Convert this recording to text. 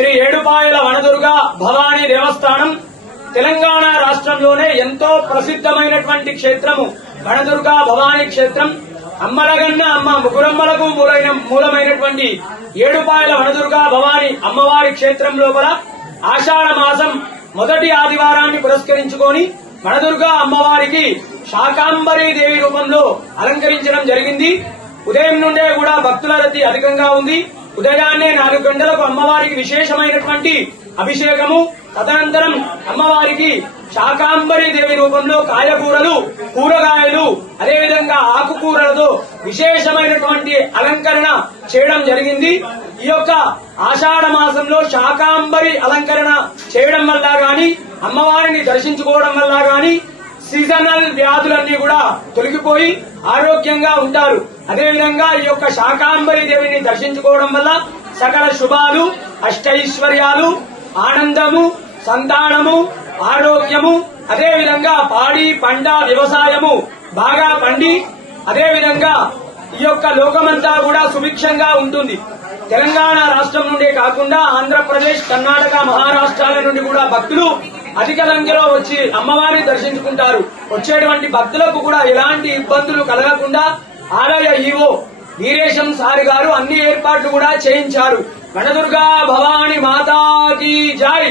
శ్రీ ఏడుపాయల వనదుర్గ భవానీ దేవస్థానం తెలంగాణ రాష్ట్రంలోనే ఎంతో ప్రసిద్ధమైనటువంటి క్షేత్రము వనదుర్గ భవానీ క్షేత్రం. అమ్మలగన్న అమ్మ ముగ్గురమ్మలకు మూలమైనటువంటి ఏడుపాయల వనదుర్గ భవానీ అమ్మవారి క్షేత్రం లోపల ఆషాఢ మాసం మొదటి ఆదివారాన్ని పురస్కరించుకొని వనదుర్గ అమ్మవారికి శాకాంబరీ దేవి రూపంలో అలంకరించడం జరిగింది. ఉదయం నుండే కూడా భక్తుల రద్దీ అధికంగా ఉంది. ఉదయాన్నే 4 గంటలకు అమ్మవారికి విశేషమైనటువంటి అభిషేకము, తదనంతరం అమ్మవారికి శాకాంబరీ దేవి రూపంలో కాయగూరలు, కూరగాయలు, అదేవిధంగా ఆకుకూరలతో విశేషమైనటువంటి అలంకరణ చేయడం జరిగింది. ఈ యొక్క ఆషాఢ మాసంలో శాకాంబరి అలంకరణ చేయడం వల్ల గాని, అమ్మవారిని దర్శించుకోవడం వల్ల గాని సీజనల్ వ్యాధులన్నీ కూడా తొలగిపోయి ఆరోగ్యంగా ఉంటారు. అదేవిధంగా ఈ యొక్క శాకాంబరీ దేవిని దర్శించుకోవడం వల్ల సకల శుభాలు, అష్టైశ్వర్యాలు, ఆనందము, సంతానము, ఆరోగ్యము, అదేవిధంగా పాడి పంట వ్యవసాయము బాగా పండి అదేవిధంగా ఈ యొక్క లోకమంతా కూడా సుభిక్షంగా ఉంటుంది. తెలంగాణ రాష్ట్రం నుండే కాకుండా ఆంధ్రప్రదేశ్, కర్ణాటక, మహారాష్ట్రాల నుండి కూడా భక్తులు అధిక సంఖ్యలో వచ్చి అమ్మవారిని దర్శించుకుంటారు. వచ్చేటువంటి భక్తులకు కూడా ఎలాంటి ఇబ్బందులు కలగకుండా ఆలయ ఈవో వీరేశం సారి గారు అన్ని ఏర్పాట్లు కూడా చేయించారు. వనదుర్గా భవానీ మాతాకి జై.